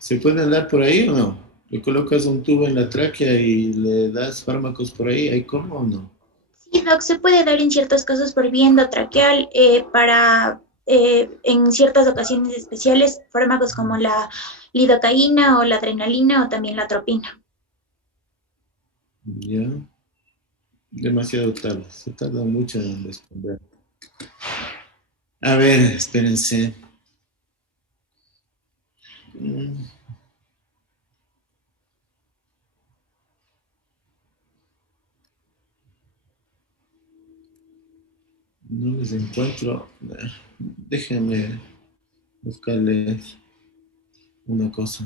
¿Se pueden dar por ahí o no? Le colocas un tubo en la tráquea y le das fármacos por ahí, ¿hay cómo o no? Sí, Doc, se puede dar en ciertos casos por vía endotraqueal para, en ciertas ocasiones especiales, fármacos como la lidocaína o la adrenalina o también la atropina. Ya, demasiado tarde, se tarda mucho en responder. A ver, espérense. Mm, No les encuentro. Déjenme buscarles una cosa.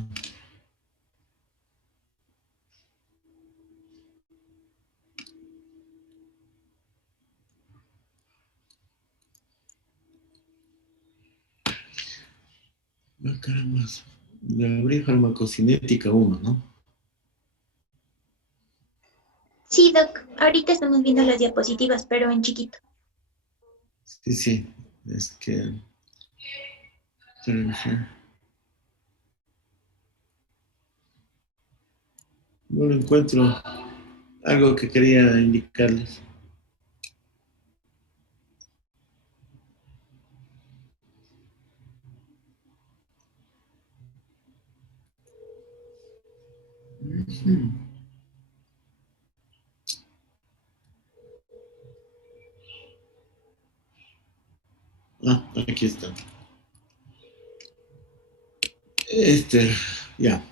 Ah, caramba. Le abrí farmacocinética uno, ¿no? Sí, Doc, ahorita estamos viendo las diapositivas, pero en chiquito. Sí, sí. Es que. Espérense. No lo encuentro. Algo que quería indicarles. Ujú. Ah, aquí está. Ya,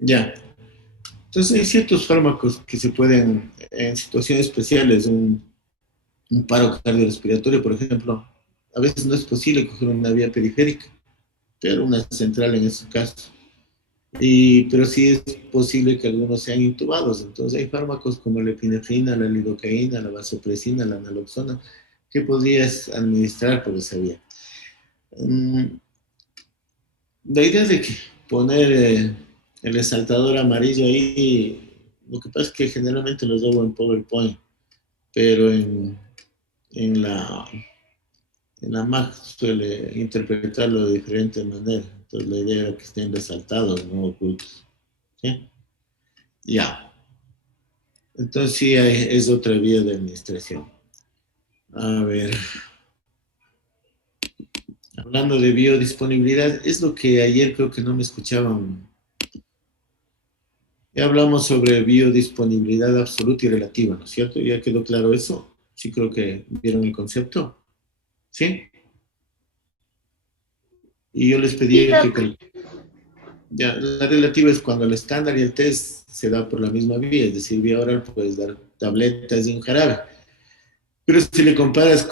ya. Entonces hay ciertos fármacos que se pueden, en situaciones especiales, un paro cardiorrespiratorio, por ejemplo, a veces no es posible coger una vía periférica, pero una central en ese caso. Pero sí es posible que algunos sean intubados. Entonces hay fármacos como la epinefrina, la lidocaína, la vasopresina, la naloxona, que podrías administrar por esa vía. Mm, La idea de que poner el resaltador amarillo ahí, lo que pasa es que generalmente los hago en PowerPoint, pero en en la Mac suele interpretarlo de diferente manera. Entonces la idea era que estén resaltados, no ocultos. ¿Sí? Ya. Entonces sí es otra vía de administración. A ver, hablando de biodisponibilidad, es lo que ayer creo que no me escuchaban. Ya hablamos sobre biodisponibilidad absoluta y relativa, ¿no es cierto? ¿Ya quedó claro eso? Sí creo que vieron el concepto. ¿Sí? Y yo les Sí, pedí que Doc. ya, la relativa es cuando el estándar y el test se da por la misma vía, es decir, vía oral puedes dar tabletas y un jarabe. Pero si le comparas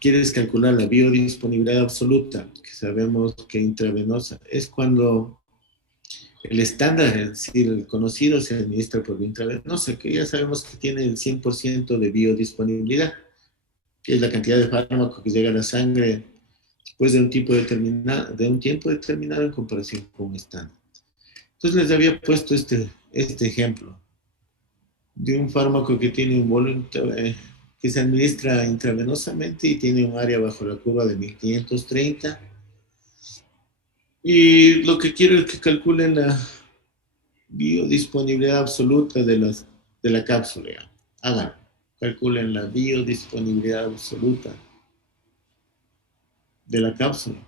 quieres calcular la biodisponibilidad absoluta, que sabemos que intravenosa, es cuando el estándar, es decir, el conocido se administra por vía intravenosa, que ya sabemos que tiene el 100% de biodisponibilidad, que es la cantidad de fármaco que llega a la sangre después de un tiempo determinado en comparación con un estándar. Entonces les había puesto este ejemplo de un fármaco que tiene un volumen que se administra intravenosamente y tiene un área bajo la curva de 1530. Y lo que quiero es que calculen la biodisponibilidad absoluta de la cápsula. Hagan, calculen la biodisponibilidad absoluta de la cápsula.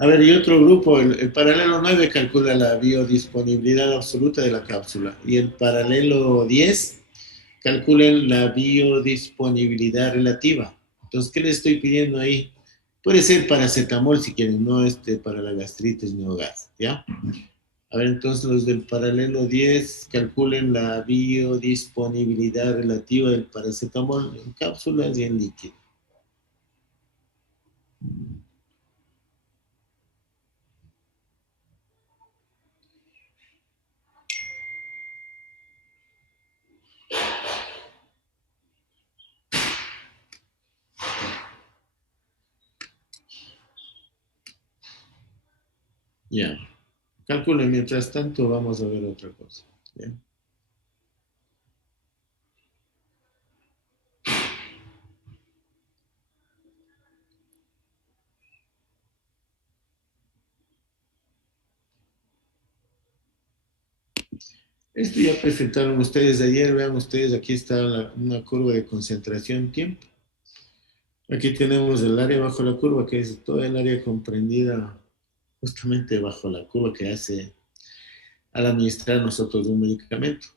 A ver, y otro grupo, el paralelo 9 calcula la biodisponibilidad absoluta de la cápsula y el paralelo 10 calculen la biodisponibilidad relativa. Entonces, ¿qué les estoy pidiendo ahí? Puede ser paracetamol si quieren, no para la gastritis neogas, ¿ya? A ver, entonces los del paralelo 10 calculen la biodisponibilidad relativa del paracetamol en cápsulas y en líquido. Ya. Calculen, mientras tanto vamos a ver otra cosa. ¿Ya? Esto ya presentaron ustedes ayer, vean ustedes, aquí está una curva de concentración tiempo. Aquí tenemos el área bajo la curva, que es toda el área comprendida justamente bajo la curva que hace al administrar nosotros un medicamento.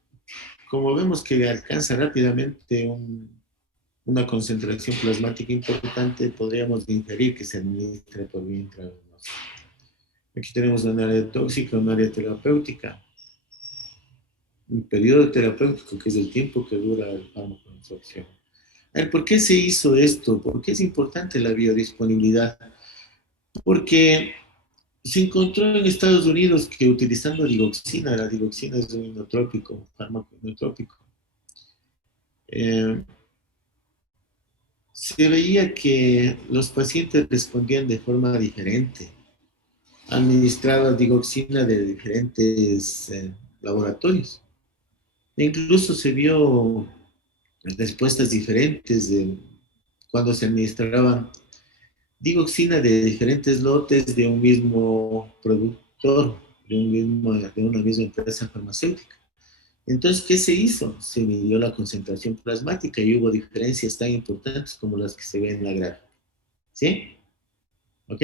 Como vemos que alcanza rápidamente una concentración plasmática importante, podríamos inferir que se administra por vía intravenosa. Aquí tenemos un área tóxica, un área terapéutica, un periodo terapéutico que es el tiempo que dura el fármaco en absorción. A ver, ¿por qué se hizo esto? ¿Por qué es importante la biodisponibilidad? Porque se encontró en Estados Unidos que utilizando digoxina, la digoxina es un inotrópico, un fármaco inotrópico, eh, se veía que los pacientes respondían de forma diferente. Administraba digoxina de diferentes laboratorios. E incluso se vio respuestas diferentes de cuando se administraban digoxina de diferentes lotes de un mismo productor, de una misma empresa farmacéutica. Entonces, ¿qué se hizo? Se midió la concentración plasmática y hubo diferencias tan importantes como las que se ven en la gráfica. ¿Sí? ¿Ok?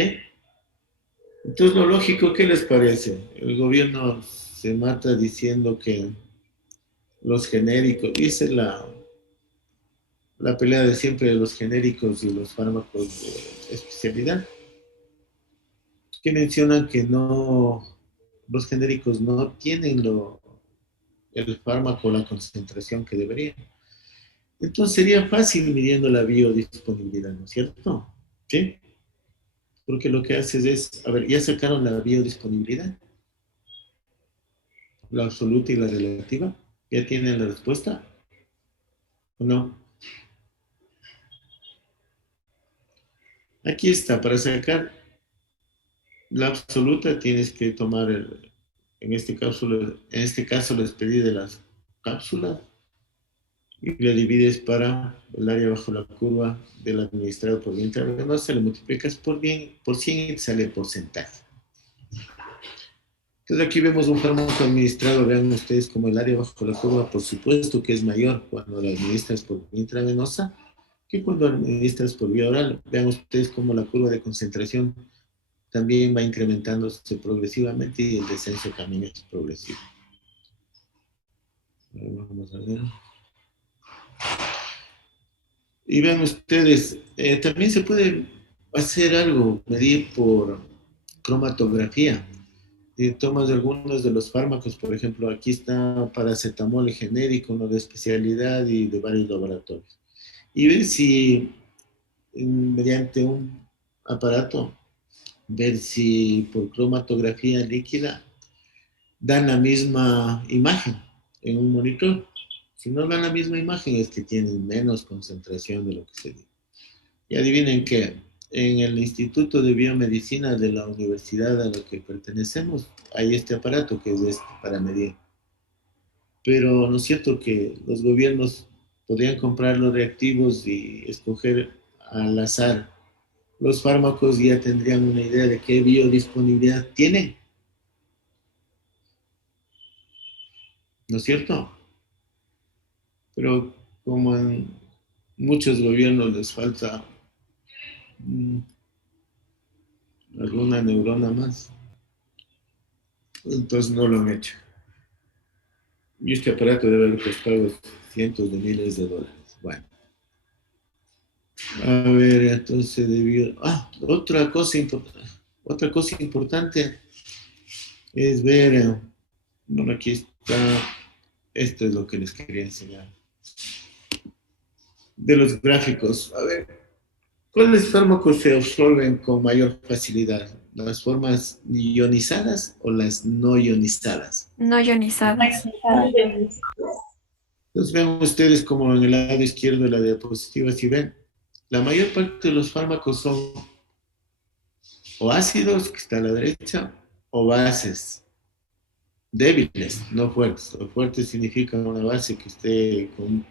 Entonces, lo lógico, ¿qué les parece? El gobierno se mata diciendo que los genéricos, dice la pelea de siempre de los genéricos y los fármacos de especialidad, que mencionan que no, los genéricos no tienen el fármaco, la concentración que deberían. Entonces sería fácil midiendo la biodisponibilidad, ¿no es cierto? ¿Sí? Porque lo que haces es, a ver, ya sacaron la biodisponibilidad, la absoluta y la relativa, ya tienen la respuesta, ¿o no? Aquí está, para sacar la absoluta tienes que tomar, en este caso les pedí de las cápsulas, y la divides para el área bajo la curva del administrado por vía intravenosa, le multiplicas por 100 y te sale el porcentaje. Entonces aquí vemos un fármaco administrado, vean ustedes como el área bajo la curva, por supuesto que es mayor cuando lo administras por vía intravenosa que cuando lo administras por vía oral. Vean ustedes como la curva de concentración también va incrementándose progresivamente y el descenso también es progresivo. Vamos a ver. Y vean ustedes, también se puede hacer algo, medir por cromatografía. Tomas de algunos de los fármacos, por ejemplo, aquí está paracetamol genérico, uno de especialidad y de varios laboratorios. Y ver si mediante un aparato, ver si por cromatografía líquida dan la misma imagen en un monitor. Si no dan la misma imagen es que tienen menos concentración de lo que se dice. Y adivinen que en el Instituto de Biomedicina de la universidad a la que pertenecemos hay este aparato que es este para medir. Pero no es cierto que los gobiernos podrían comprar los reactivos y escoger al azar los fármacos y ya tendrían una idea de qué biodisponibilidad tienen. ¿No es cierto? Pero como en muchos gobiernos les falta mmm, alguna neurona más, entonces no lo han hecho. Y este aparato debe haber costado cientos de miles de dólares. Bueno, a ver, entonces debió... Ah, otra cosa importante es ver, bueno, aquí está, esto es lo que les quería enseñar. De los gráficos, a ver, ¿cuáles fármacos se absorben con mayor facilidad? ¿Las formas ionizadas o las no ionizadas? No ionizadas. Entonces ven ustedes como en el lado izquierdo de la diapositiva, si ven, la mayor parte de los fármacos son o ácidos, que está a la derecha, o bases débiles, no fuertes. Lo fuerte significa una base que esté con...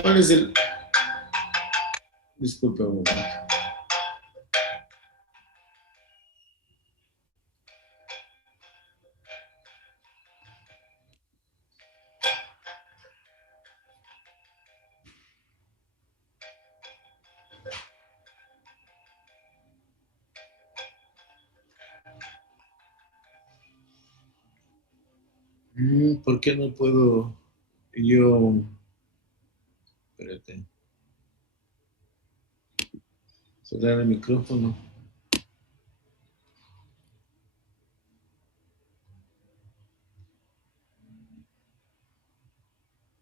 ¿Cuál es el...? Disculpa un momento. ¿Por qué no puedo yo, espérate, cerrar el micrófono?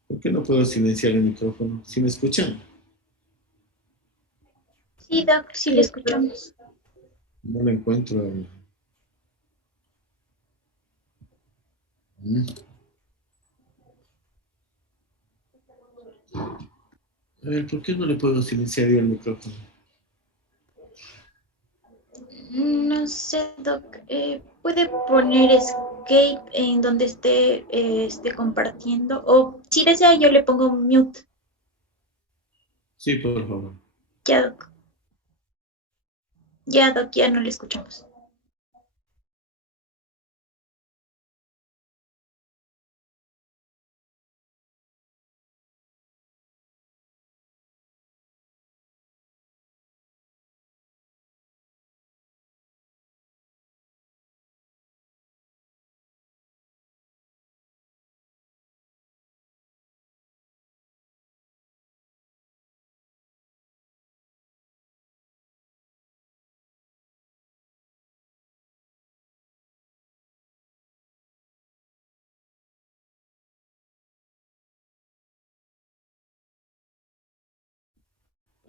¿Por qué no puedo silenciar el micrófono? ¿Sí me escuchan? Sí, Doc, sí le escuchamos. No lo encuentro. Mm. A ver, ¿por qué no le puedo silenciar yo el micrófono? No sé, Doc. ¿Puede poner escape en donde esté compartiendo? O si desea, yo le pongo mute. Sí, por favor. Ya, Doc. Ya, Doc, ya no le escuchamos.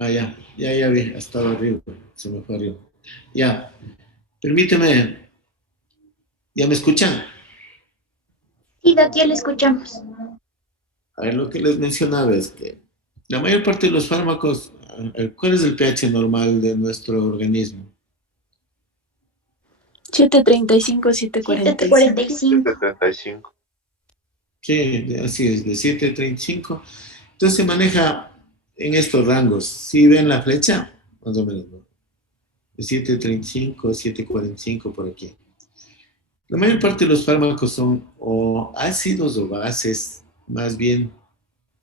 Ah, ya vi, estaba arriba, se me fue arriba. Ya, permíteme, ¿ya me escuchan? Sí, Doc, ya le escuchamos. A ver, lo que les mencionaba es que la mayor parte de los fármacos, ¿cuál es el pH normal de nuestro organismo? 735, 745. 7:45. 7:35. Sí, así es, de 7,35. Entonces se maneja en estos rangos. Si ven la flecha, más o menos, ¿no? De 7,35 a 7,45 por aquí. La mayor parte de los fármacos son o ácidos o bases más bien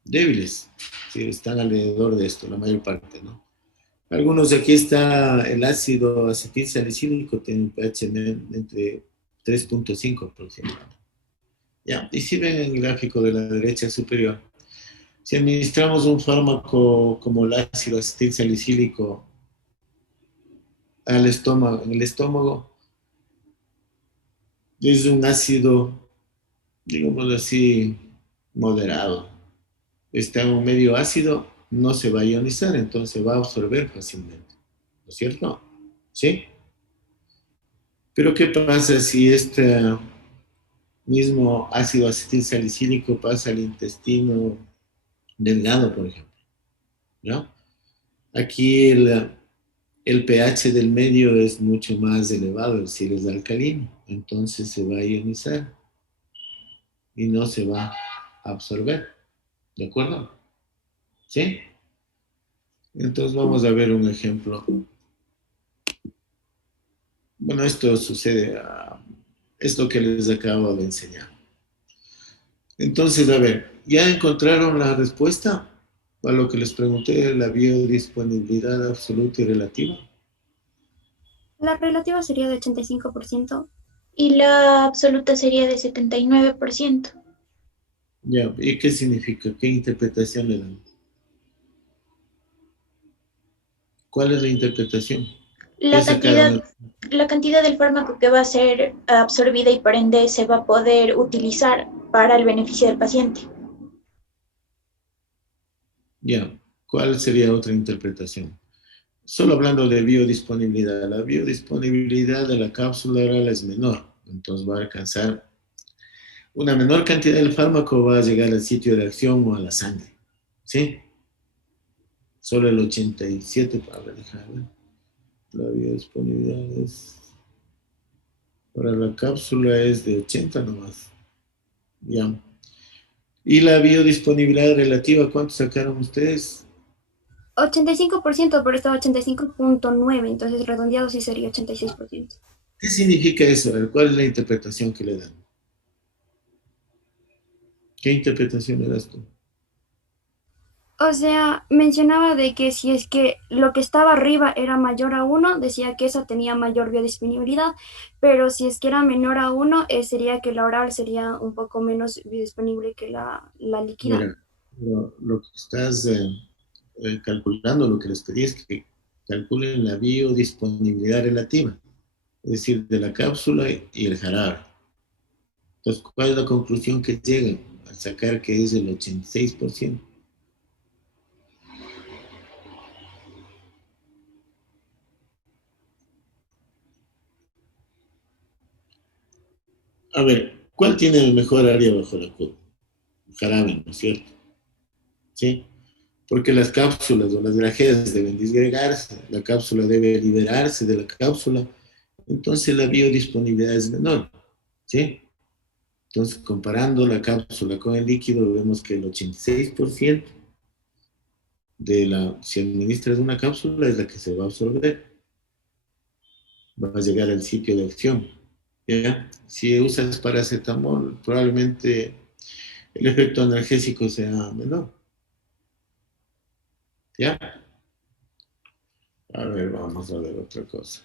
débiles. Sí, están alrededor de esto, la mayor parte, ¿no? Algunos de aquí está el ácido acetilsalicílico, tiene un pH entre 3,5 aproximadamente. Ya, y si ven en el gráfico de la derecha superior, si administramos un fármaco como el ácido acetilsalicílico al estómago, en el estómago, es un ácido, digamos así, moderado. Está en un medio ácido, no se va a ionizar, entonces va a absorber fácilmente. ¿No es cierto? ¿Sí? Pero ¿qué pasa si este mismo ácido acetilsalicílico pasa al intestino delgado, por ejemplo? ¿No? Aquí el pH del medio es mucho más elevado, es decir, es alcalino, entonces se va a ionizar y no se va a absorber. ¿De acuerdo? ¿Sí? Entonces vamos a ver un ejemplo. Bueno, esto sucede, es lo que les acabo de enseñar. Entonces, a ver, ¿ya encontraron la respuesta a lo que les pregunté, la biodisponibilidad absoluta y relativa? La relativa sería de 85%. Y la absoluta sería de 79%. Ya, ¿y qué significa? ¿Qué interpretación le dan? ¿Cuál es la interpretación? ¿Qué La sacaron? cantidad, la cantidad del fármaco que va a ser absorbida y por ende se va a poder utilizar para el beneficio del paciente. Ya, ¿cuál sería otra interpretación? Solo hablando de biodisponibilidad. La biodisponibilidad de la cápsula oral es menor, entonces va a alcanzar una menor cantidad del fármaco, va a llegar al sitio de acción o a la sangre. ¿Sí? Solo el 87, para dejarla. La biodisponibilidad es, para la cápsula es de 80 nomás. Ya. ¿Y la biodisponibilidad relativa, cuánto sacaron ustedes? 85%, pero estaba 85.9, entonces redondeado sí sería 86%. ¿Qué significa eso? A ver, ¿cuál es la interpretación que le dan? ¿Qué interpretación le das tú? O sea, mencionaba de que si es que lo que estaba arriba era mayor a uno, decía que esa tenía mayor biodisponibilidad, pero si es que era menor a uno, sería que la oral sería un poco menos biodisponible que la líquida. Mira, lo que estás calculando, lo que les pedí es que calculen la biodisponibilidad relativa, es decir, de la cápsula y el jarabe. Entonces, ¿cuál es la conclusión que llegan al sacar que es el 86%? A ver, ¿cuál tiene el mejor área bajo la curva? El jarabe, ¿no es cierto? ¿Sí? Porque las cápsulas o las grajeas deben disgregarse, la cápsula debe liberarse de la cápsula, entonces la biodisponibilidad es menor, ¿sí? Entonces, comparando la cápsula con el líquido, vemos que el 86% de la, si administras una cápsula es la que se va a absorber, va a llegar al sitio de acción, ¿ya? Si usas paracetamol, probablemente el efecto analgésico sea menor, ¿ya? A ver, vamos a ver otra cosa.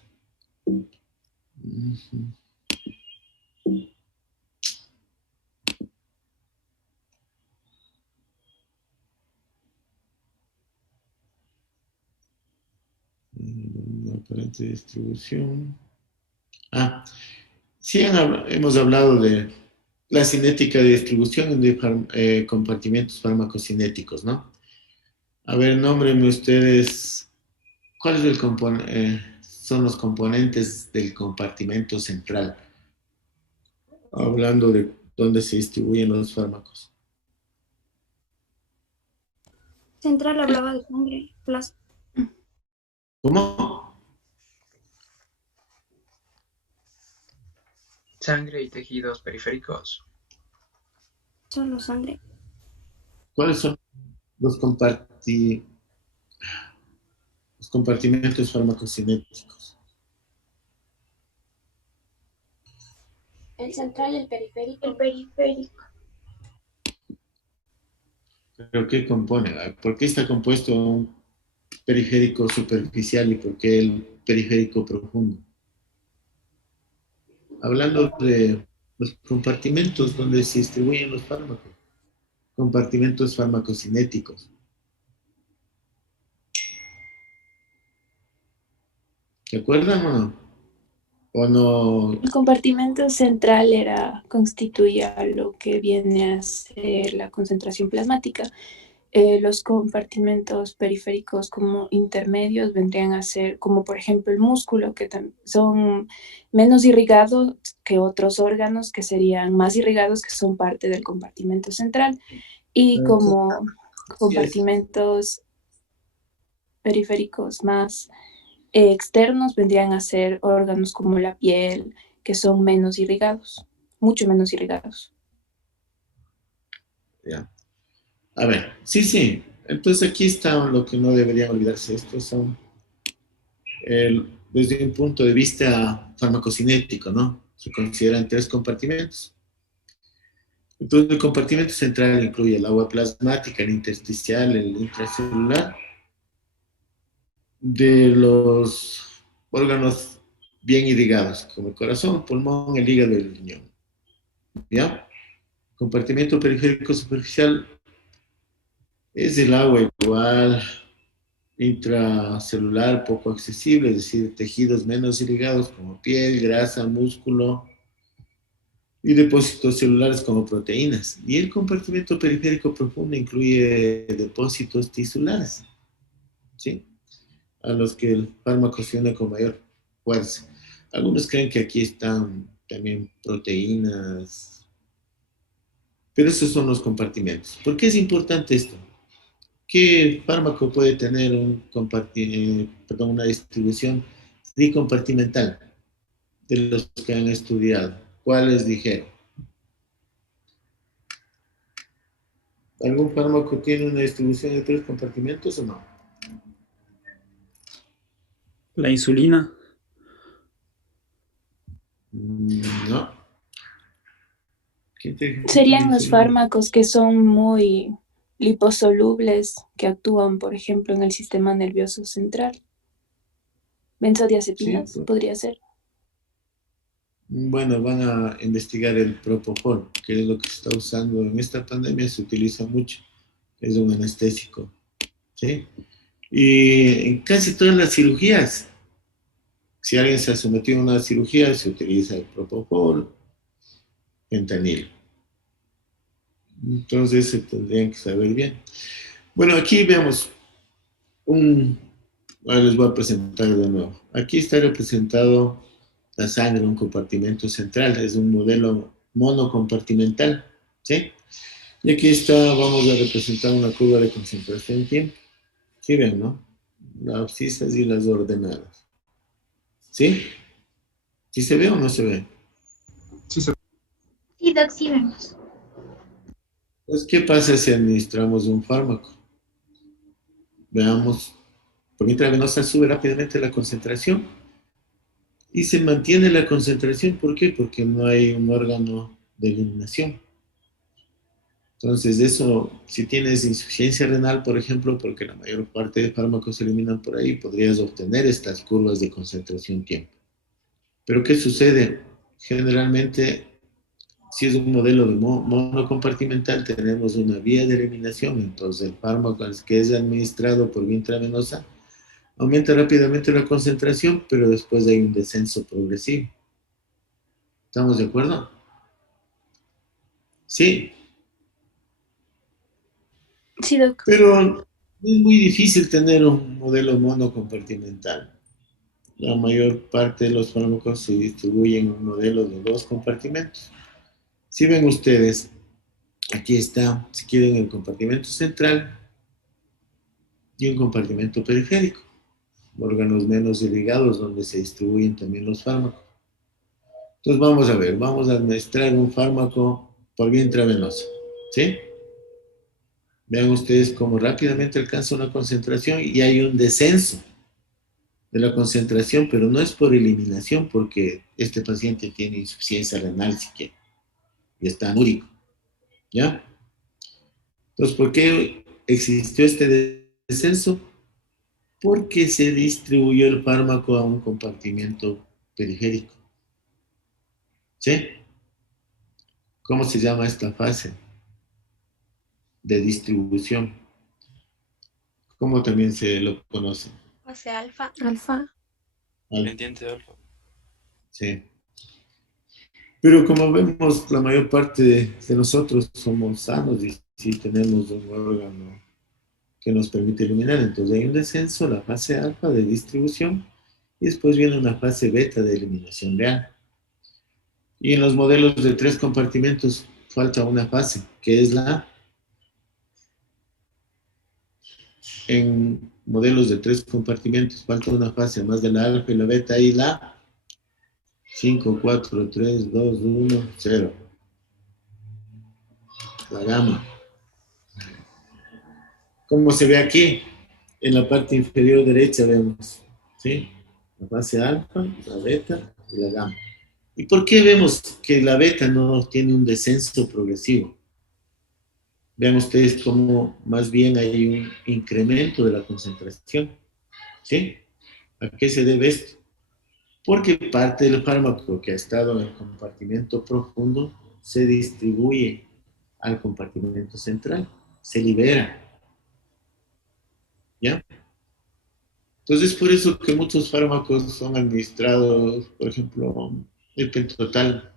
Aparente distribución. Ah, sí hemos hablado de la cinética de distribución de compartimentos farmacocinéticos, ¿no? A ver, nómbrenme ustedes, ¿cuáles son los componentes del compartimento central? Hablando de dónde se distribuyen los fármacos. Central hablaba de sangre, plasma. ¿Cómo? Sangre y tejidos periféricos. Solo sangre. ¿Cuáles son los, los compartimentos farmacocinéticos? El central y el periférico. El periférico. ¿Pero qué compone? ¿Por qué está compuesto un periférico superficial y por qué el periférico profundo? Hablando de los compartimentos donde se distribuyen los fármacos, compartimentos farmacocinéticos. ¿Se acuerdan o no? ¿O no? El compartimento central constituía lo que viene a ser la concentración plasmática. Los compartimentos periféricos como intermedios vendrían a ser como por ejemplo el músculo, que son menos irrigados que otros órganos que serían más irrigados, que son parte del compartimento central. Y como compartimentos periféricos más externos vendrían a ser órganos como la piel, que son menos irrigados, mucho menos irrigados. Ya. A ver, sí, sí. Entonces aquí está lo que no deberían olvidarse. Estos son, desde un punto de vista farmacocinético, ¿no? Se consideran tres compartimentos. Entonces el compartimento central incluye el agua plasmática, el intersticial, el intracelular, de los órganos bien irrigados, como el corazón, el pulmón, el hígado y el riñón. ¿Ya? Compartimento periférico superficial es el agua igual, intracelular poco accesible, es decir, tejidos menos irrigados como piel, grasa, músculo y depósitos celulares como proteínas. Y el compartimento periférico profundo incluye depósitos tisulares, ¿sí? A los que el fármaco se une con mayor fuerza. Algunos creen que aquí están también proteínas, pero esos son los compartimentos. ¿Por qué es importante esto? ¿Qué fármaco puede tener una distribución tricompartimental de los que han estudiado? ¿Cuáles dijeron? ¿Algún fármaco tiene una distribución de tres compartimentos o no? La insulina. No. Serían los fármacos que son muy liposolubles que actúan, por ejemplo, en el sistema nervioso central. Sí, Benzodiazepinas, pues, podría ser. bueno, van a investigar el propofol, que es lo que se está usando en esta pandemia, se utiliza mucho, es un anestésico, ¿sí? Y en casi todas las cirugías, si alguien se ha sometido a una cirugía, se utiliza el propofol, fentanilo. Entonces se tendrían que saber bien. Bueno, aquí vemos un... Ahora les voy a presentar de nuevo. Aquí está representado la sangre, un compartimento central, es un modelo monocompartimental, ¿sí? Y aquí está, vamos a representar una curva de concentración tiempo. ¿Sí ven, no? Las abscisas y las ordenadas. ¿Sí? ¿Sí se ve o no se ve? Sí, Doc, sí vemos. Pues, ¿qué pasa si administramos un fármaco? Veamos, por intravenosa sube rápidamente la concentración y se mantiene la concentración. ¿Por qué? Porque no hay un órgano de eliminación. Entonces, eso, si tienes insuficiencia renal, por ejemplo, porque la mayor parte de fármacos se eliminan por ahí, podrías obtener estas curvas de concentración-tiempo. Pero ¿qué sucede? Generalmente, si es un modelo de monocompartimental, tenemos una vía de eliminación, entonces el fármaco que es administrado por vía intravenosa aumenta rápidamente la concentración, pero después hay un descenso progresivo. ¿Estamos de acuerdo? Sí, Sí, Doc. pero es muy difícil tener un modelo monocompartimental. La mayor parte de los fármacos se distribuyen en un modelo de dos compartimentos. Si ven ustedes, aquí está, si quieren, el compartimento central y un compartimento periférico, órganos menos irrigados donde se distribuyen también los fármacos. Entonces vamos a ver, vamos a administrar un fármaco por vía intravenosa, ¿sí? Vean ustedes cómo rápidamente alcanza una concentración y hay un descenso de la concentración, pero no es por eliminación, porque este paciente tiene insuficiencia renal siquiera y está anúrico, ¿ya? Entonces, ¿por qué existió este descenso? Porque se distribuyó el fármaco a un compartimento periférico, ¿sí? ¿Cómo se llama esta fase de distribución? ¿Cómo también se lo conoce? Fase alfa. Alfa. Pendiente de alfa. Sí. Pero como vemos, la mayor parte de nosotros somos sanos y sí tenemos un órgano que nos permite eliminar. Entonces hay un descenso, la fase alfa de distribución, y después viene una fase beta de eliminación real. Y en los modelos de tres compartimentos falta una fase, que es en modelos de tres compartimentos falta una fase más de la alfa y la beta y la 5, 4, 3, 2, 1, 0. La gamma. Como se ve aquí, en la parte inferior derecha vemos, ¿sí? La fase alfa, la beta y la gamma. ¿Y por qué vemos que la beta no tiene un descenso progresivo? Vean ustedes cómo más bien hay un incremento de la concentración, ¿sí? ¿A qué se debe esto? Porque parte del fármaco que ha estado en el compartimento profundo se distribuye al compartimento central, se libera, ¿ya? Entonces, por eso que muchos fármacos son administrados, por ejemplo, el pentotal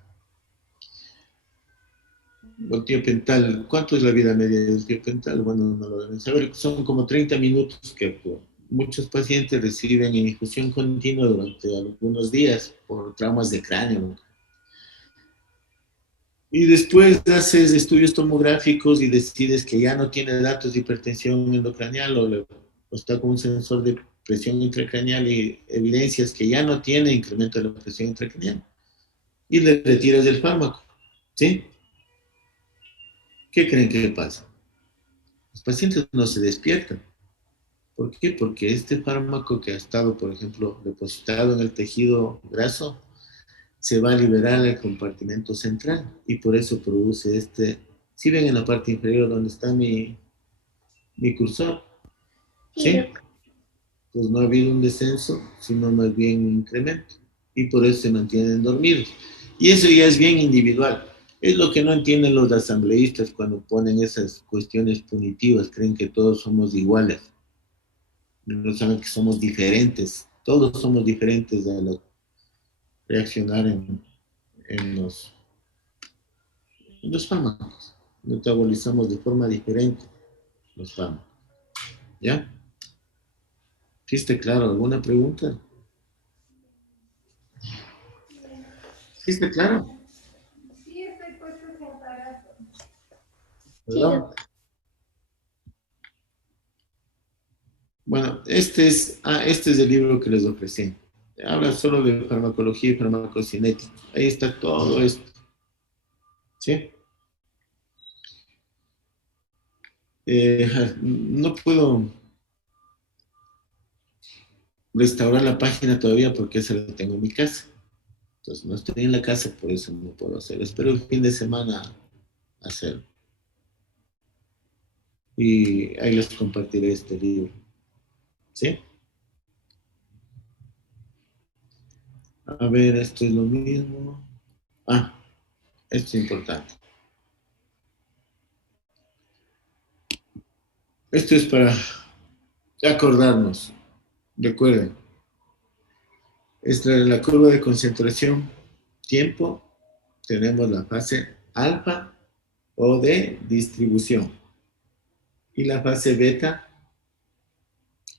o el tiopental. ¿Cuánto es la vida media del tiopental? Bueno, no lo deben saber. Son como 30 minutos que actúan. Muchos pacientes reciben infusión continua durante algunos días por traumas de cráneo. Y después haces estudios tomográficos y decides que ya no tiene datos de hipertensión endocranial o está con un sensor de presión intracraneal y evidencias que ya no tiene incremento de la presión intracraneal. Y le retiras el fármaco, ¿sí? ¿Qué creen que pasa? Los pacientes no se despiertan. ¿Por qué? Porque este fármaco que ha estado, por ejemplo, depositado en el tejido graso, se va a liberar al compartimento central y por eso produce este, si ven en la parte inferior donde está mi mi cursor. Sí, ¿Sí? doc. Pues no ha habido un descenso, sino más bien un incremento. Y por eso se mantienen dormidos. Y eso ya es bien individual. Es lo que no entienden los asambleístas cuando ponen esas cuestiones punitivas. Creen que todos somos iguales. No saben que somos diferentes. Todos somos diferentes a reaccionar en los fármacos. Metabolizamos de forma diferente los fármacos. ¿Ya? ¿Sí está claro? ¿Alguna pregunta? ¿Sí está claro? Sí, ¿Perdón? doc. Bueno, este es el libro que les ofrecí. Habla solo de farmacología y farmacocinética. Ahí está todo esto. ¿Sí? No puedo restaurar la página todavía porque esa la tengo en mi casa. Entonces no estoy en la casa, por eso no puedo hacer. Espero el fin de semana hacerlo. Y ahí les compartiré este libro. ¿Sí? A ver, esto es lo mismo. Ah, esto es importante. Esto es para acordarnos. Recuerden, esta es la curva de concentración, tiempo. Tenemos la fase alfa o de distribución y la fase beta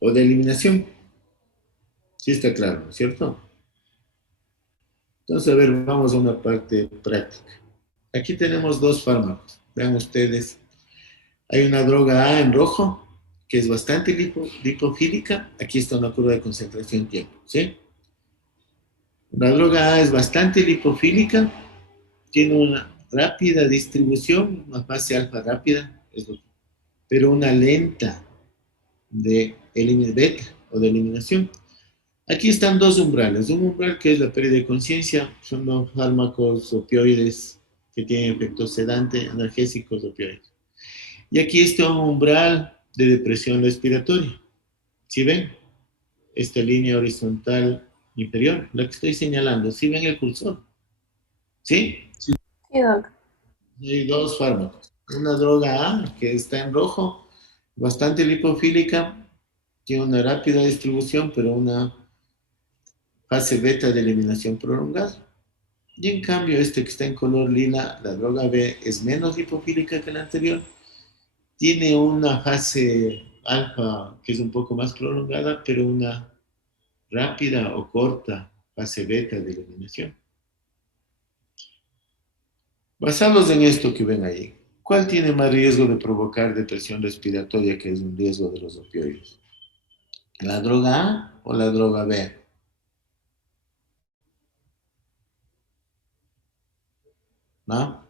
o de eliminación. Sí está claro, ¿no es cierto? Entonces, a ver, vamos a una parte práctica. Aquí tenemos dos fármacos. Vean ustedes, hay una droga A en rojo, que es bastante lipofílica. Aquí está una curva de concentración tiempo, ¿sí? La droga A es bastante lipofílica, tiene una rápida distribución, una fase alfa rápida, pero una lenta de beta o de eliminación. Aquí están dos umbrales. Un umbral que es la pérdida de conciencia, son los fármacos opioides que tienen efecto sedante, analgésicos opioides. Y aquí está un umbral de depresión respiratoria. ¿Sí ven? Esta línea horizontal inferior, la que estoy señalando. ¿Sí ven el cursor? ¿Sí? Sí, doc. Hay dos fármacos. Una droga A que está en rojo, bastante lipofílica, tiene una rápida distribución, pero una fase beta de eliminación prolongada. Y en cambio, este que está en color lila, la droga B, es menos lipofílica que la anterior, tiene una fase alfa que es un poco más prolongada, pero una rápida o corta fase beta de eliminación. Basados en esto que ven ahí, ¿cuál tiene más riesgo de provocar depresión respiratoria, que es un riesgo de los opioides? ¿La droga A o la droga B? ¿No?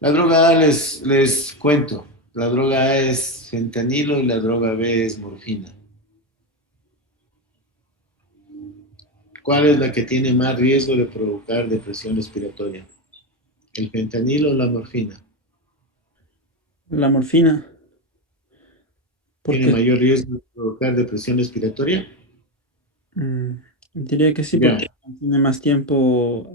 La droga A les cuento. La droga A es fentanilo y la droga B es morfina. ¿Cuál es la que tiene más riesgo de provocar depresión respiratoria? ¿El fentanilo o la morfina? La morfina, ¿Tiene porque mayor riesgo de provocar depresión respiratoria? mm, diría que sí, Ya, porque tiene más tiempo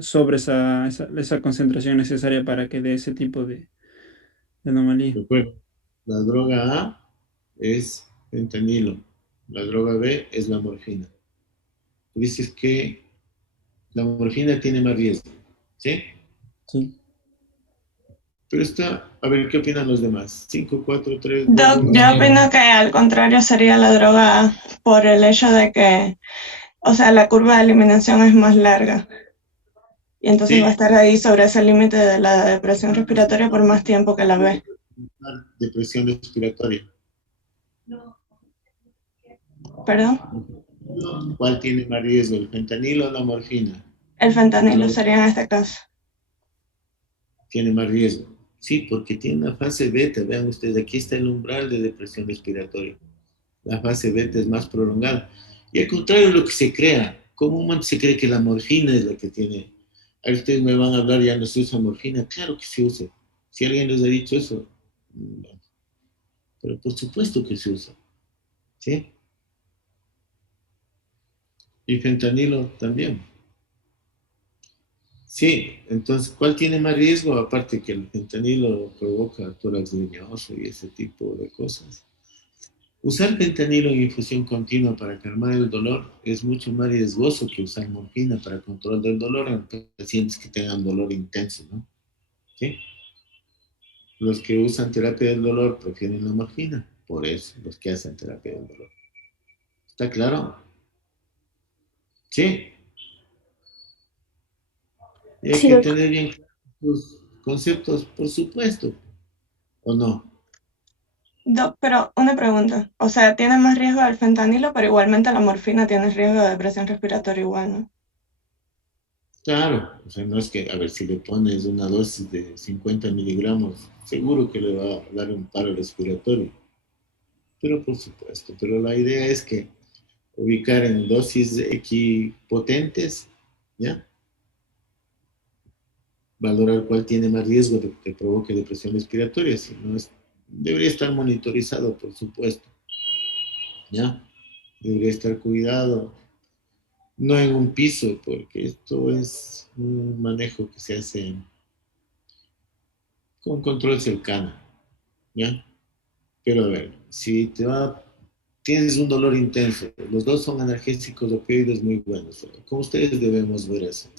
sobre esa concentración necesaria para que dé ese tipo de anomalía. de acuerdo. La droga A es fentanilo. La droga B es la morfina. Tú dices que la morfina tiene más riesgo, ¿sí? Sí. Pero está, a ver, ¿qué opinan los demás? 5, 4, 3, 2, Doc, 1. yo opino que al contrario sería la droga por el hecho de que, o sea, la curva de eliminación es más larga y entonces va a ¿Sí? estar ahí sobre ese límite de la depresión respiratoria por más tiempo que la B. Depresión respiratoria. ¿Perdón? ¿Cuál tiene más riesgo, el fentanilo o la morfina? El La fentanilo droga sería en este caso. tiene más riesgo. Sí, porque tiene una fase beta. Vean ustedes, aquí está el umbral de depresión respiratoria. La fase beta es más prolongada. Y al contrario de lo que se crea, comúnmente se cree que la morfina es la que tiene. A ustedes me van a hablar, ya no se usa morfina. Claro que se usa. Si alguien les ha dicho eso, no. pero por supuesto que se usa, ¿sí? Y fentanilo también. Sí, entonces, ¿cuál tiene más riesgo? Aparte que el fentanilo provoca tórax leñoso y ese tipo de cosas. Usar fentanilo en infusión continua para calmar el dolor es mucho más riesgoso que usar morfina para control del dolor en pacientes que tengan dolor intenso, ¿no? ¿Sí? Los que usan terapia del dolor prefieren la morfina, por eso, los que hacen terapia del dolor. ¿Está claro? Sí. Y hay Sí, que doctor. tener bien claros sus conceptos, por supuesto, ¿o no? Doc, pero una pregunta. O sea, tiene más riesgo el fentanilo, pero igualmente la morfina tiene riesgo de depresión respiratoria igual, ¿no? Claro, o sea, no es que, a ver, si le pones una dosis de 50 miligramos, seguro que le va a dar un paro respiratorio. Pero por supuesto, pero la idea es que ubicar en dosis equipotentes, ¿ya? Valorar cuál tiene más riesgo de que provoque depresión respiratoria, si no es, debería estar monitorizado, por supuesto, ¿ya? Debería estar cuidado, no en un piso, porque esto es un manejo que se hace con control cercano, ¿ya? Pero a ver, si tienes un dolor intenso, los dos son analgésicos opioides muy buenos, como ustedes debemos ver eso.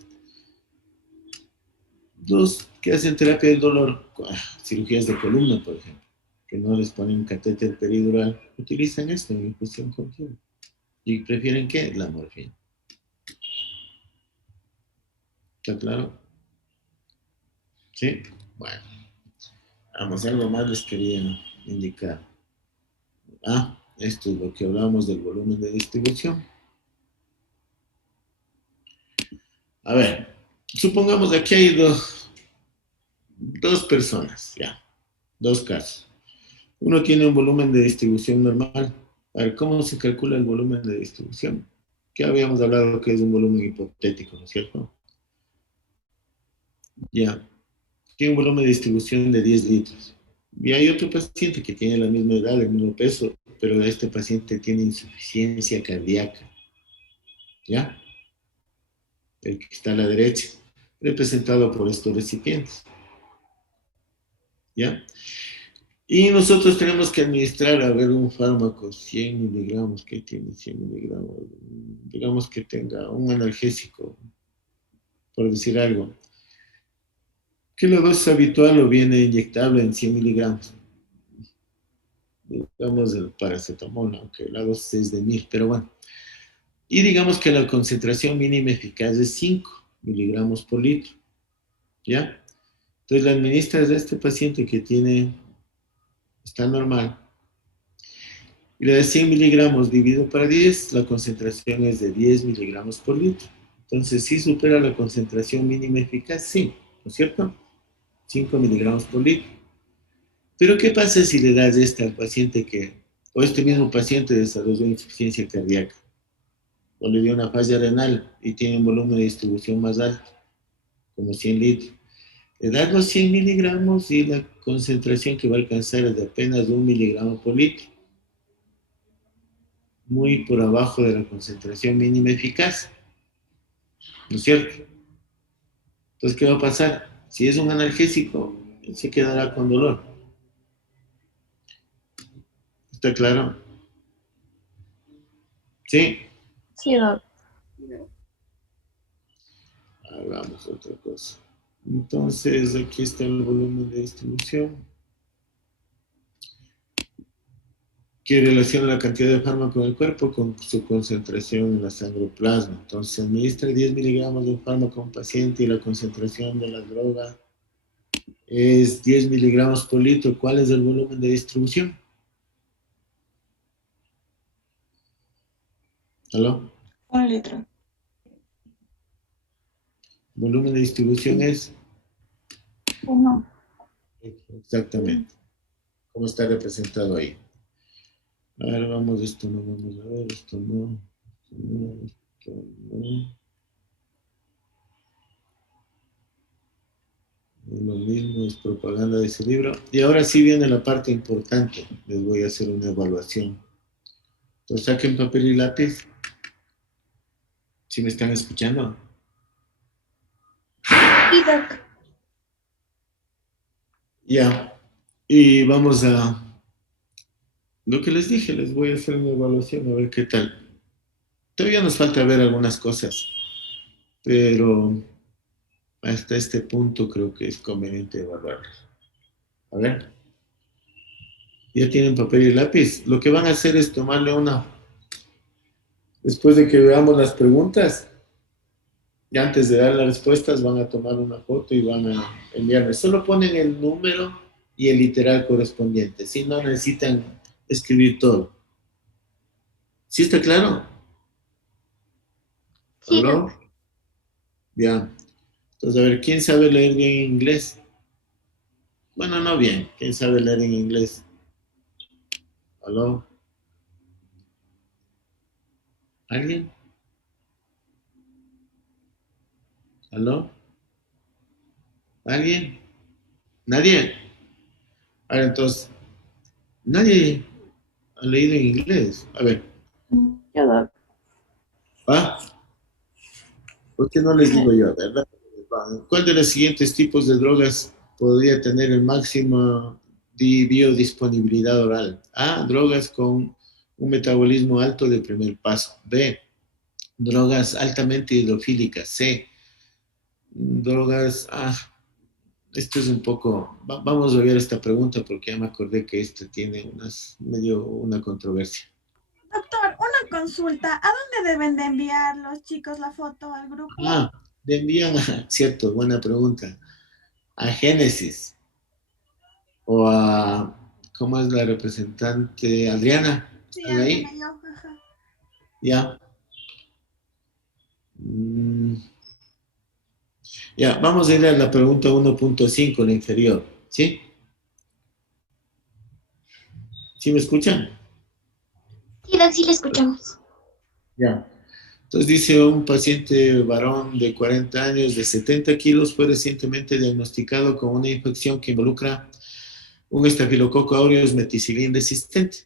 Dos que hacen terapia del dolor, cirugías de columna, por ejemplo, que no les ponen un catéter peridural, utilizan esto en infusión continua. ¿Y prefieren qué? La morfina. ¿Está claro? ¿Sí? Bueno, vamos, algo más les quería indicar. Esto es lo que hablábamos del volumen de distribución. A ver, supongamos que aquí hay dos personas, ya, dos casos. Uno tiene un volumen de distribución normal. A ver, ¿cómo se calcula el volumen de distribución? Que habíamos hablado que es un volumen hipotético, ¿no es cierto? Ya, tiene un volumen de distribución de 10 litros. Y hay otro paciente que tiene la misma edad, el mismo peso, pero este paciente tiene insuficiencia cardíaca, ¿ya? El que está a la derecha, representado por estos recipientes, ¿ya? Y nosotros tenemos que administrar, a ver, un fármaco, 100 miligramos, que tiene 100 miligramos, digamos que tenga un analgésico, por decir algo, que la dosis habitual o viene inyectable en 100 miligramos, digamos el paracetamol, aunque la dosis es de 1000, pero bueno. Y digamos que la concentración mínima eficaz es 5 miligramos por litro, ¿ya? Entonces la administras a este paciente que está normal, y le das 100 miligramos dividido para 10, la concentración es de 10 miligramos por litro. Entonces, ¿sí supera la concentración mínima eficaz? Sí, ¿no es cierto? 5 miligramos por litro. Pero, ¿qué pasa si le das esta al paciente o este mismo paciente desarrolló insuficiencia cardíaca, o le dio una falla renal y tiene un volumen de distribución más alto, como 100 litros? Le das los 100 miligramos y la concentración que va a alcanzar es de apenas 1 miligramo por litro, muy por abajo de la concentración mínima eficaz, ¿no es cierto? Entonces, ¿qué va a pasar? Si es un analgésico, se quedará con dolor. ¿Está claro? Sí. Sí, doctor. Hagamos otra cosa. Entonces, aquí está el volumen de distribución, que relaciona la cantidad de fármaco en el cuerpo con su concentración en la sangre o plasma. Entonces, se administra 10 miligramos de un fármaco a un paciente y la concentración de la droga es 10 miligramos por litro. ¿Cuál es el volumen de distribución? ¿Aló? 1 litro. Volumen de distribución es Uno. exactamente. ¿Cómo está representado ahí? A ver, vamos, esto no, vamos a ver, esto no, esto no, esto no. Es lo mismo, es propaganda de ese libro. Y ahora sí viene la parte importante. Les voy a hacer una evaluación. Entonces saquen papel y lápiz. ¿Sí me están escuchando? Sí, Doc. Ya. Y vamos a... Lo que les dije, les voy a hacer una evaluación a ver qué tal. Todavía nos falta ver algunas cosas, pero hasta este punto creo que es conveniente evaluarlas. A ver, ya tienen papel y lápiz. Lo que van a hacer es tomarle una, después de que veamos las preguntas, y antes de dar las respuestas, van a tomar una foto y van a enviarme. Solo ponen el número y el literal correspondiente. Si no necesitan escribir todo. ¿Sí está claro? Sí, ¿Aló? Doc. Ya. Entonces, a ver, ¿quién sabe leer bien inglés? Bueno, no bien. ¿Quién sabe leer en inglés? ¿Aló? ¿Alguien? ¿Aló? ¿Alguien? ¿Nadie? A ver, entonces, nadie ha leído en inglés. A ver, Yo, Doc. ¿va? ¿Por qué no les digo yo, verdad? ¿Cuál de los siguientes tipos de drogas podría tener el máximo de biodisponibilidad oral? A, drogas con un metabolismo alto de primer paso. B, drogas altamente hidrofílicas. C, drogas... esto es un poco... vamos a ver esta pregunta porque ya me acordé que esta tiene medio una controversia. Doctor, una consulta. ¿A dónde deben de enviar los chicos la foto al grupo? Le envían cierto, buena pregunta, a Génesis o a, ¿cómo es la representante? Adriana. Sí, ¿Están ahí? Adriana, yo. Ajá. Ya. Ya, vamos a ir a la pregunta 1.5, la inferior. ¿Sí? ¿Sí me escuchan? Sí, Doc, sí le escuchamos. Ya. Entonces dice un paciente varón de 40 años de 70 kilos fue recientemente diagnosticado con una infección que involucra un estafilococo aureus meticilin resistente.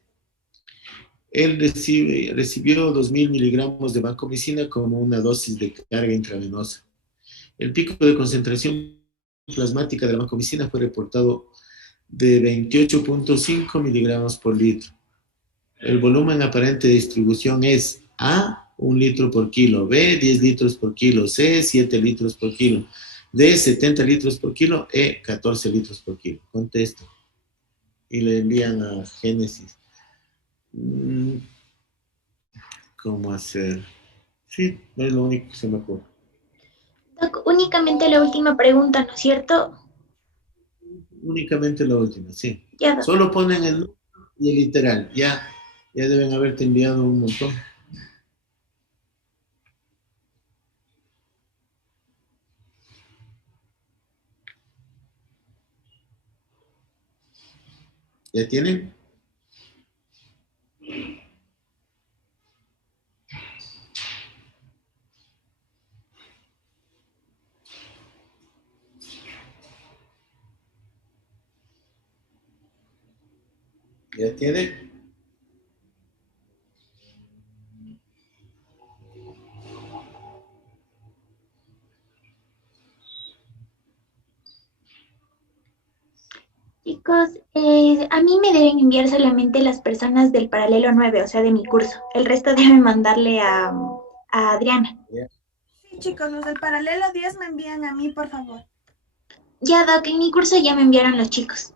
Él recibió 2.000 miligramos de vancomicina como una dosis de carga intravenosa. El pico de concentración plasmática de la vancomicina fue reportado de 28.5 miligramos por litro. El volumen aparente de distribución es A, 1 litro por kilo, B, 10 litros por kilo, C, 7 litros por kilo, D, 70 litros por kilo, E, 14 litros por kilo. Contesto. Y le envían a Génesis. ¿Cómo hacer? Sí, es lo único que se me ocurre. Doc, únicamente la última pregunta, ¿no es cierto? Únicamente la última, sí. Ya, Doc. Solo ponen el número y el literal. Ya deben haberte enviado un montón. ¿Ya tienen? ¿Ya tienen? Chicos, a mí me deben enviar solamente las personas del paralelo 9, o sea, de mi curso. El resto deben mandarle a Adriana. Sí, chicos, los del paralelo 10 me envían a mí, por favor. Ya, Doc, en mi curso ya me enviaron los chicos.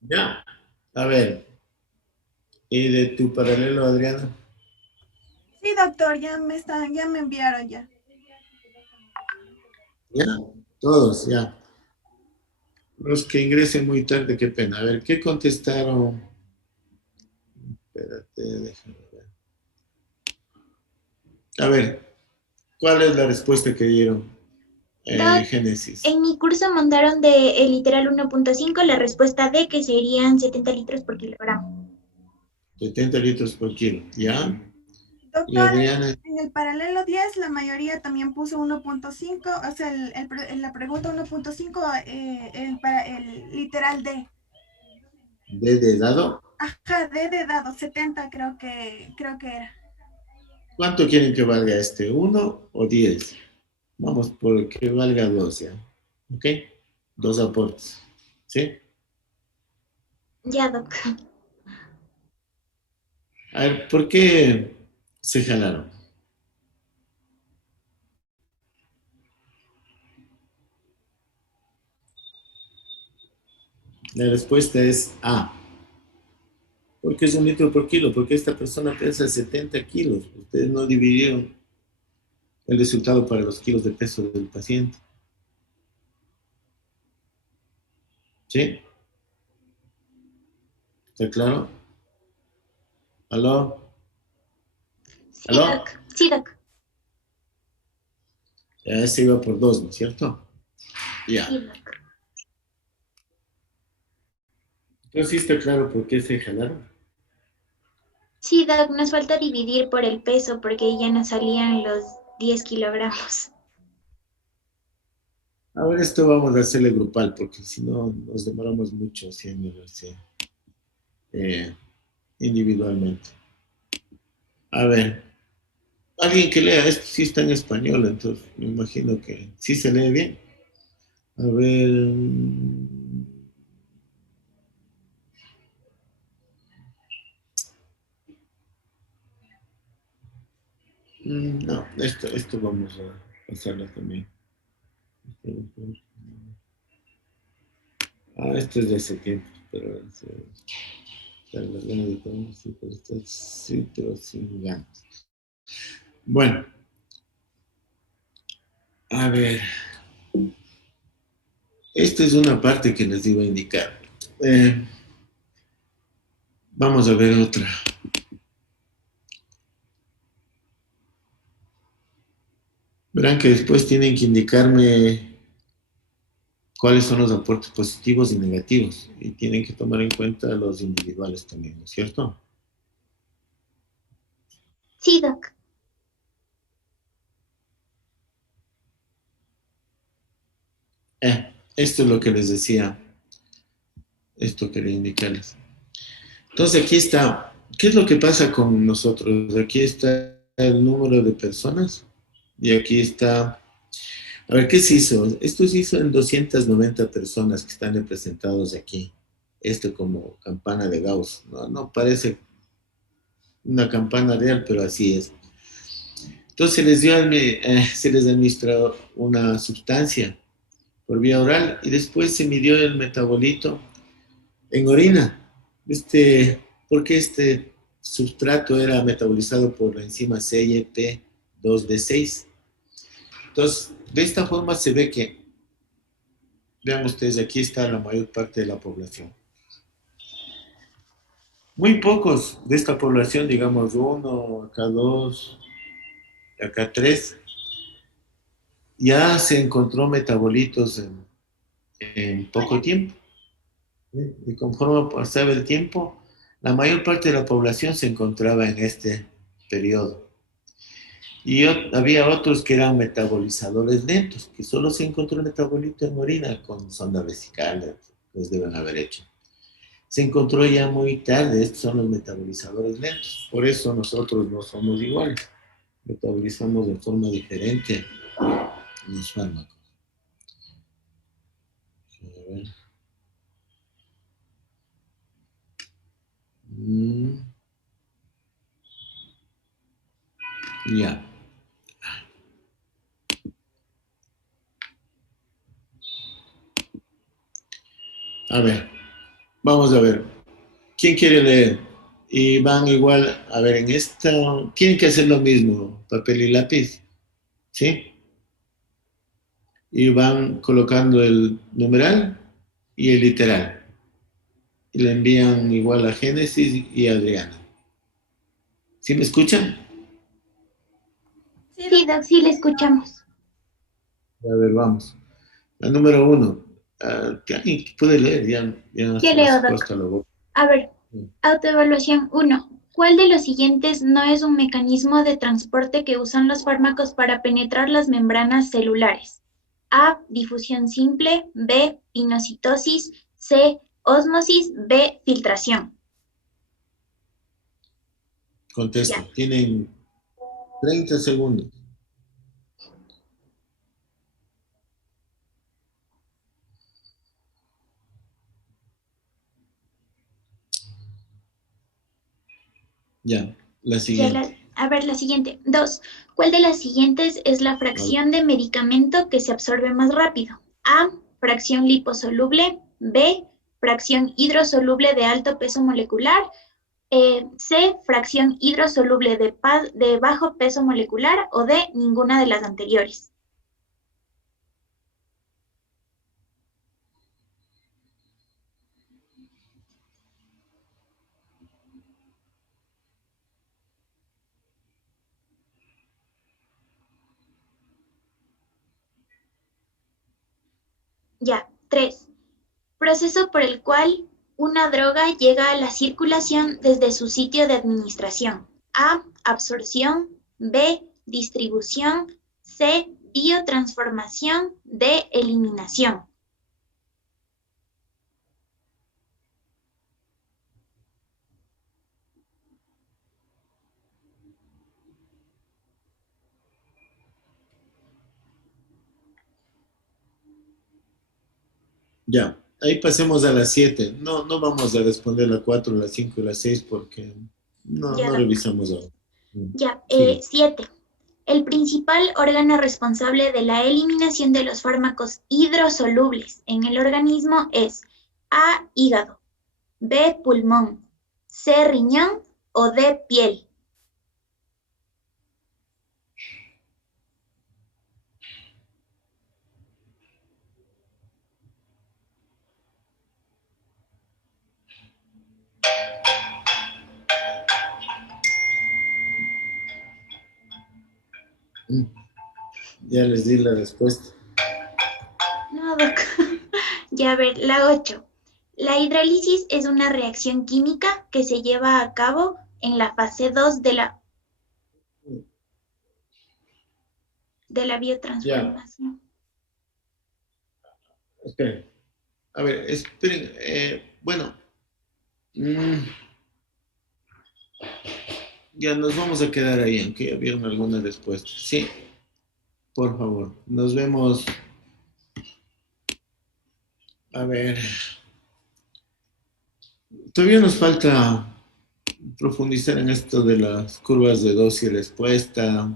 Ya. A ver. ¿Y de tu paralelo, Adriana? Sí, doctor, ya me enviaron ya. Ya. Todos, ya. Los que ingresen muy tarde, qué pena. A ver, ¿qué contestaron? Espérate, déjame ver. A ver, ¿cuál es la respuesta que dieron? Doc, Génesis. en mi curso mandaron de el literal 1.5 la respuesta D, que serían 70 litros por kilogramo. 70 litros por kilo, ¿ya? Y Doctor, Adriana, en el paralelo 10 la mayoría también puso 1.5, o sea, en la pregunta 1.5, el literal D. D de dado. Ajá, D de dado, 70 creo que era. ¿Cuánto quieren que valga este? ¿1 o 10? Vamos por que valga 2, ¿ya? ¿Ok? 2 aportes. ¿Sí? Ya, Doc. A ver, ¿por qué se jalaron? La respuesta es A. Porque es 1 litro por kilo, porque esta persona pesa 70 kilos. Ustedes no dividieron el resultado para los kilos de peso del paciente. ¿Sí? ¿Está claro? ¿Aló? Sí, ¿Aló? Doc. Sí, Doc. Ya este iba por 2, ¿no es cierto? Ya. Sí, Doc. Entonces sí está claro por qué se jalaron. Sí, Doc, nos falta dividir por el peso porque ya nos salían los 10 kilogramos. Ahora esto vamos a hacerle grupal, porque si no nos demoramos mucho haciéndolo así, individualmente. A ver, alguien que lea, esto sí está en español, entonces me imagino que sí se lee bien. A ver. No, esto vamos a pasarlo también. Esto es de hace tiempo, pero las ganas de tomar, sí, sí, pero sin ganas. Bueno, a ver, esta es una parte que les iba a indicar. Vamos a ver otra. Verán que después tienen que indicarme cuáles son los aportes positivos y negativos. Y tienen que tomar en cuenta los individuales también, ¿no es cierto? Sí, Doc. Esto es lo que les decía. Esto quería indicarles. Entonces aquí está. ¿Qué es lo que pasa con nosotros? Aquí está el número de personas y aquí está. A ver, ¿qué se hizo? Esto se hizo en 290 personas que están representados aquí. Esto como campana de Gauss. No parece una campana real, pero así es. Entonces se les administró una sustancia por vía oral y después se midió el metabolito en orina. Porque este sustrato era metabolizado por la enzima CYP2D6. Entonces, de esta forma se ve que, vean ustedes, aquí está la mayor parte de la población. Muy pocos de esta población, digamos 1, acá 2, acá 3, ya se encontró metabolitos en poco tiempo. Y conforme pasaba el tiempo, la mayor parte de la población se encontraba en este periodo. Y había otros que eran metabolizadores lentos, que solo se encontró el metabolito en orina con sonda vesical, pues deben haber hecho. Se encontró ya muy tarde, estos son los metabolizadores lentos. Por eso nosotros no somos iguales, metabolizamos de forma diferente los fármacos. A ver. Ya. A ver, vamos a ver. ¿Quién quiere leer? Y van igual, a ver, en esta, tienen que hacer lo mismo, papel y lápiz, ¿sí? Y van colocando el numeral y el literal. Y le envían igual a Génesis y a Adriana. ¿Sí me escuchan? Sí, Doc, sí le escuchamos. A ver, vamos. La número 1. ¿Alguien puede leer? Ya ¿Qué se les leo, ha Doc? puesto la boca. A ver, autoevaluación 1. ¿Cuál de los siguientes no es un mecanismo de transporte que usan los fármacos para penetrar las membranas celulares? A, difusión simple, B, pinocitosis, C, ósmosis, D, filtración. Contesta. Ya. Tienen 30 segundos. Ya, la siguiente. A ver, la siguiente. 2. ¿Cuál de las siguientes es la fracción de medicamento que se absorbe más rápido? A, fracción liposoluble, B, fracción hidrosoluble de alto peso molecular, C, fracción hidrosoluble de bajo peso molecular, o D, ninguna de las anteriores. Ya. 3. Proceso por el cual una droga llega a la circulación desde su sitio de administración. A, absorción, B, distribución, C, biotransformación, D, eliminación. Ya, ahí pasemos a las 7. No, no vamos a responder la 4, la 5 y la 6 porque no, Ya, no doctor. revisamos ahora. Ya. Sí. 7. El principal órgano responsable de la eliminación de los fármacos hidrosolubles en el organismo es A, hígado, B, pulmón, C, riñón o D, piel. Ya les di la respuesta. No, doc. Ya, a ver, la 8. La hidrólisis es una reacción química que se lleva a cabo en la fase 2 de la Ya, biotransformación. esperen. A ver, esperen. Bueno, ya nos vamos a quedar ahí, aunque ya vieron alguna respuesta. Sí, por favor. Nos vemos. A ver. Todavía nos falta profundizar en esto de las curvas de dosis y respuesta.